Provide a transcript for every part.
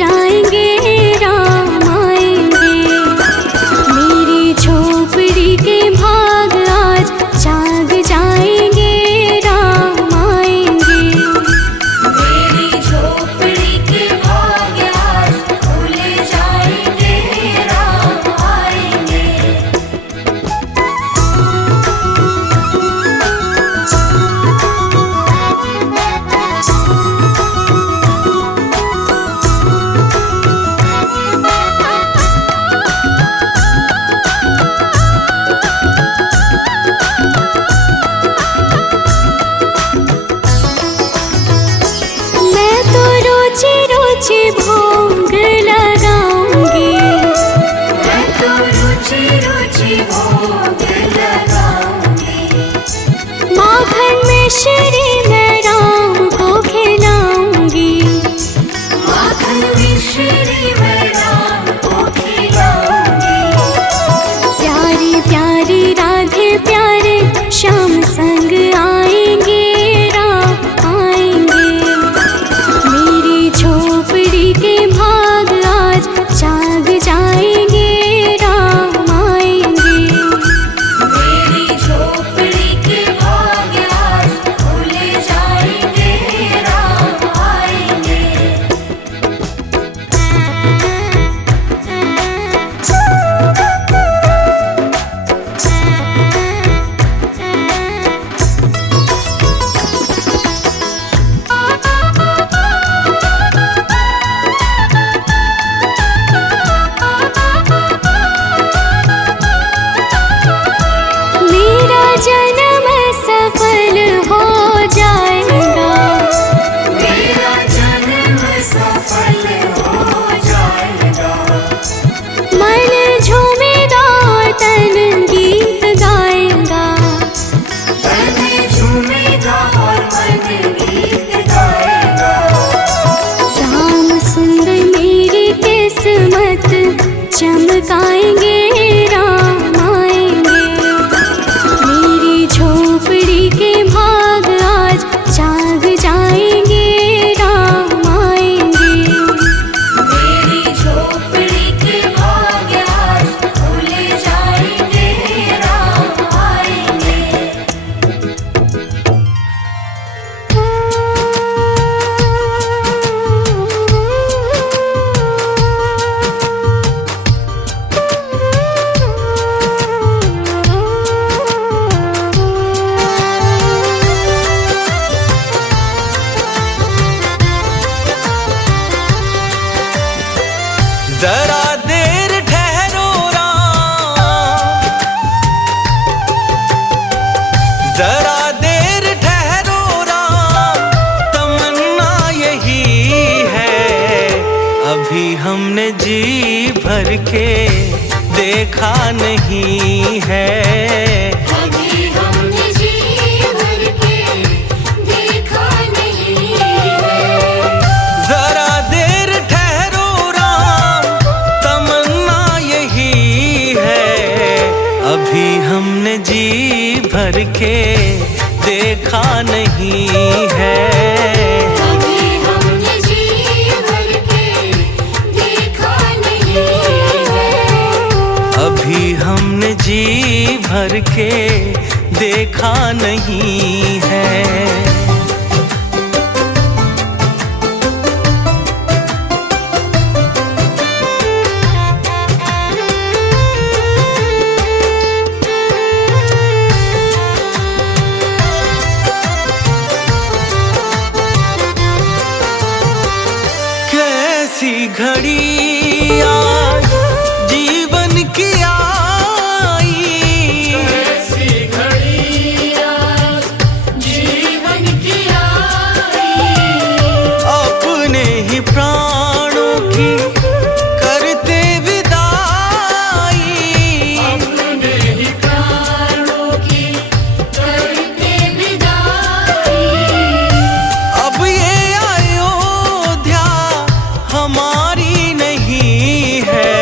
जाएंगे राम आएंगे। मेरी झोपड़ी के भाग आज जाग जाएंगे राम आएंगे। मेरी झोपड़ी के भाग आज खुल जाएंगे राम आएंगे। मैं तो रोजे रोजे भोग लगाऊंगी। मैं तो रुचि रुचि भोग लगाऊंगी। माखन में श्री मैं राम को खिलाऊंगी। माखन मिश्री मैं राम को खिलाऊंगी। प्यारी प्यारी राधे प्यारे श्याम संग आएंगे राम आएंगे। मेरी झोपड़ी के भाग आज जाग जाएंगे राम आएंगे। मेरी झोपड़ी के भाग आज खुल जाएंगे राम आएंगे। मेरा जन्म सफल हो जाएगा। मेरा जन्म सफल हो जाएगा। मन झूमेगा और तन गीत गाएगा। तन झूमेगा और मन गीत गाएगा। राम सुंदर मेरी किस्मत चमकाएंगे राम आएंगे। मेरी झोपड़ी के भाग आज जाग जाएंगे राम आएंगे। मेरी झोपड़ी के भाग आज खुल जाएंगे राम आएंगे। जरा देर ठहरो राम, जरा देर ठहरो राम, तमन्ना यही है। अभी हमने जी भर के देखा नहीं है। अभी हमने जी भर के देखा नहीं है। जरा देर ठहरो राम, तमन्ना यही है। अभी हमने जी भर के देखा नहीं है। अभी हमने जी भर के देखा नहीं है। अभी हमने जी भर के देखा नहीं है। कैसी घड़ी आज जीवन की आई, ऐसी घड़ी आज जीवन की आई। अपने ही प्राणों की करते विदाई। अपने ही प्राणों की करते विदाई। अब ये अयोध्या हमारी नहीं है।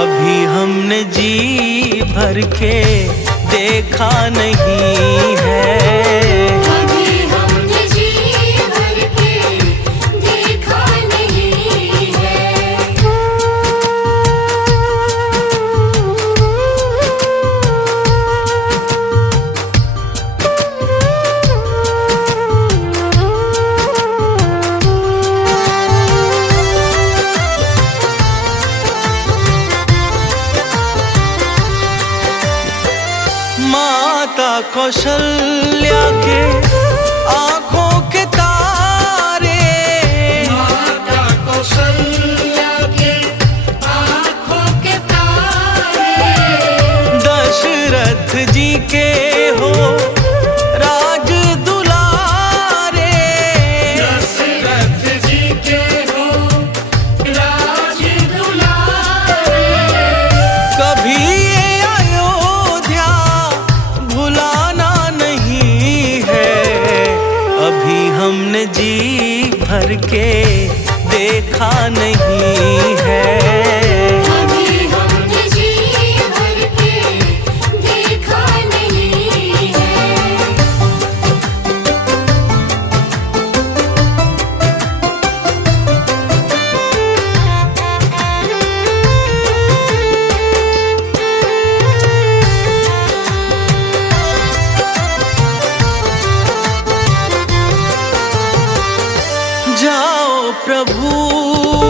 अभी हमने जी भर के देखा नहीं है। अभी हमने जी भर के देखा नहीं कौशल्या के आंखों के तारे, माता कौशल्या के आँखों के तारे, दशरथ जी के हो राज दुलारे, दशरथ जी के हो राज दुलारे। कभी ये अयोध्या भुलाना नहीं है, अभी हमने जी भर के देखा नहीं है। अभी हमने जी भर के देखा नहीं है। जाओ प्रभु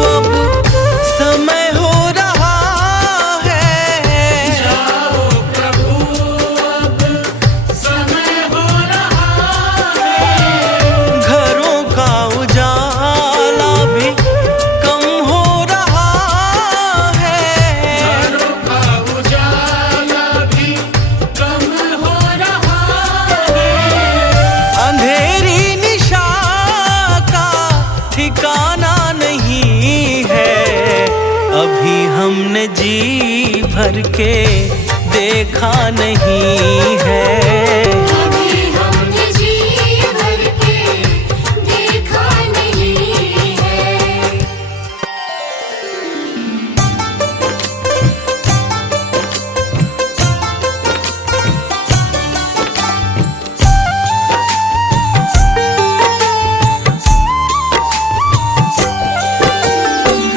अब समय हो रहा है, जाओ प्रभु अब समय हो रहा है, घरों का उजाला भी कम हो रहा है, घरों का उजाला भी कम हो रहा है। अंधेरी निशा का ठिकाना नहीं है, अभी हमने जी भर के देखा नहीं है। अभी हमने जी भर के देखा नहीं है।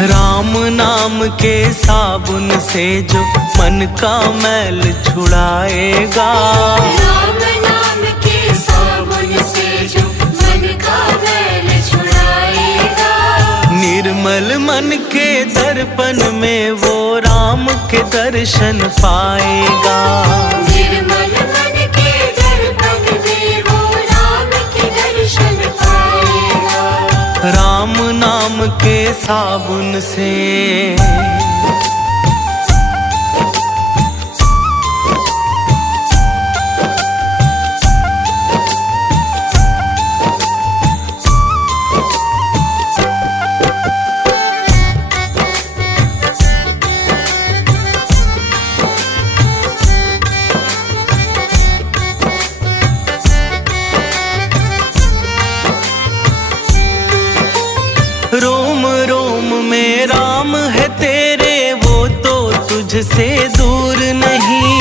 राम नाम के साबुन से जो मन का मैल छुड़ाएगा, राम नाम के साबुन से जो मन का मैल छुड़ाएगा, निर्मल मन के दर्पण में वो राम के दर्शन पाएगा। निर्मल मन के दर्पण में वो राम के दर्शन पाएगा। राम नाम के साबुन से रोम रोम में राम है तेरे, वो तो तुझसे दूर नहीं।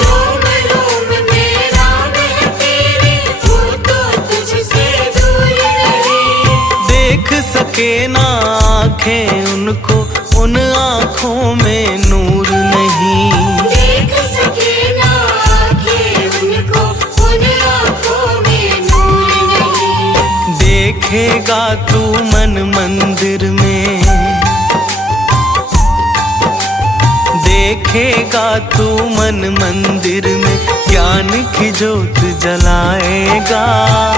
रोम रोम में राम है तेरे, वो तो तुझसे दूर नहीं। देख सके ना आँखें उनको, उन आँखों में नूर नहीं। देख सके ना आँखें उनको, उन आँखों में नूर नहीं। देखेगा तू मन मंदिर में, देखेगा तू मन मंदिर में, ज्ञान की ज्योत जलाएगा।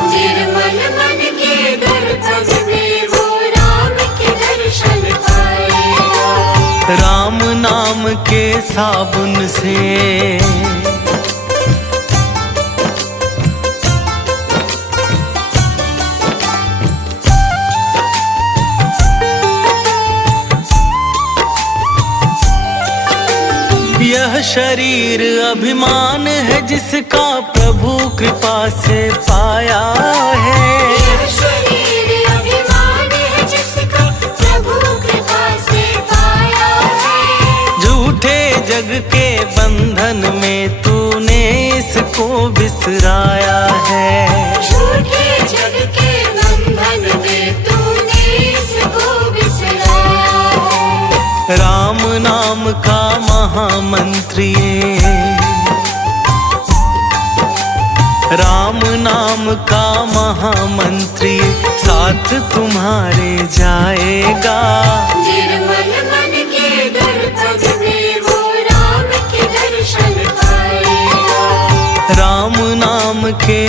निर्मल मन के दर्पण में वो राम के दर्शन पाएगा। राम नाम के साबुन से यह शरीर अभिमान है जिसका प्रभु कृपा से पाया है। यह शरीर अभिमान है जिसका प्रभु कृपा से पाया है। झूठे जग के बंधन में तूने इसको बिसराया है। झूठे जग के बंधन में तूने इसको बिसराया है। राम नाम का महामंत्र ये, राम नाम का महामंत्र ये, साथ तुम्हारे जाएगा। निर्मल मन के दर्पण में वो राम के दर्शन पाएगा। राम नाम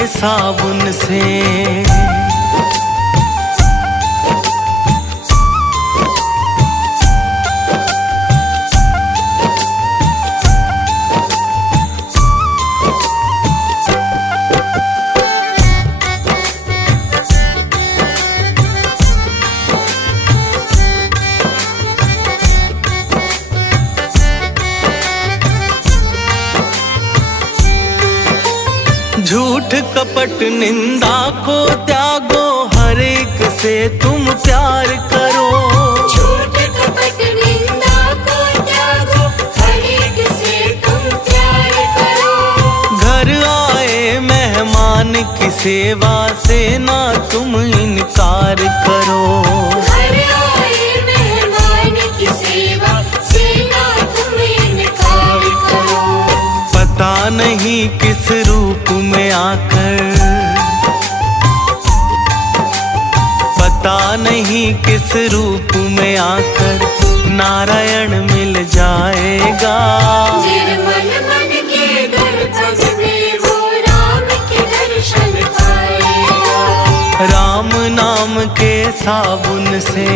साबुन से। झूठ कपट निंदा को त्यागो, हर एक से तुम प्यार करो। झूठ कपट निंदा को त्यागो, हर एक से तुम प्यार करो। घर आए मेहमान की सेवा से ना तुम इनकार करो। घर आए मेहमान की सेवा से ना तुम इनकार करो। पता नहीं किस रूप में आकर, पता नहीं किस रूप में आकर नारायण मिल जाएगा। निर्मल मन के दर्पण में वो राम के दर्शन पाएगा। राम नाम के साबुन से।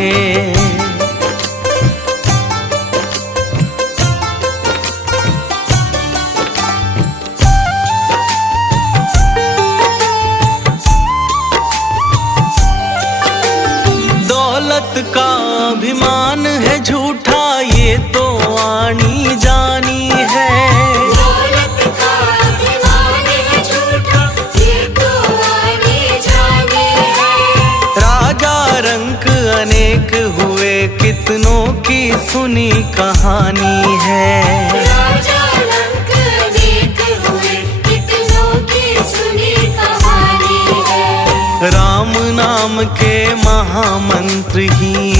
दौलत का अभिमान है झूठा, ये तो आनी जानी है। दौलत का अभिमान है झूठा, ये तो आनी जानी है। राजा रंक अनेक हुए, कितनों की सुनी कहानी है। राजा रंक अनेक हुए, कितनों की सुनी कहानी है। राम नाम के महामंत्र ही,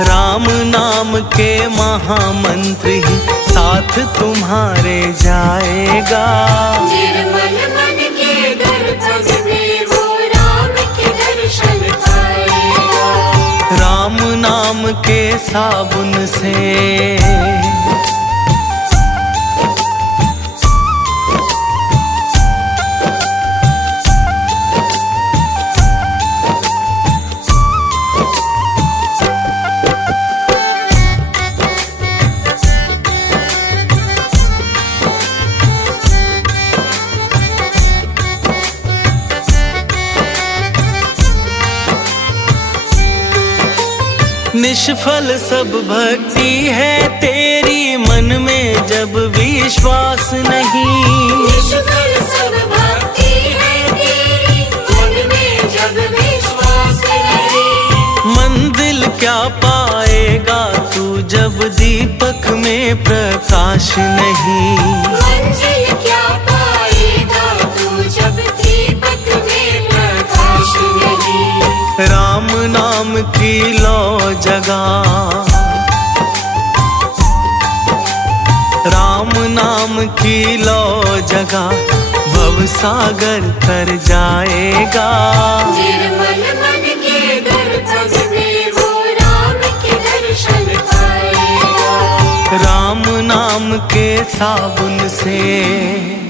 राम नाम के महामंत्र ही साथ तुम्हारे जाएगा। निर्मल मन के दर्पण में वो राम के दर्शन पाएगा। राम नाम के साबुन से। निष्फल सब भक्ति है तेरी, मन में जब विश्वास नहीं। निष्फल सब भक्ति है तेरी, मन में जब विश्वास नहीं। मंजिल क्या पाएगा तू जब दीपक में प्रकाश नहीं। मंजिल क्या पाएगा तू जब दीपक में प्रकाश नहीं। राम नाम की लो जगा, राम नाम की लो जगा, भव सागर तर जाएगा। निर्मल मन के दर्पण में वो राम के दर्शन पाएगा। राम नाम के साबुन से।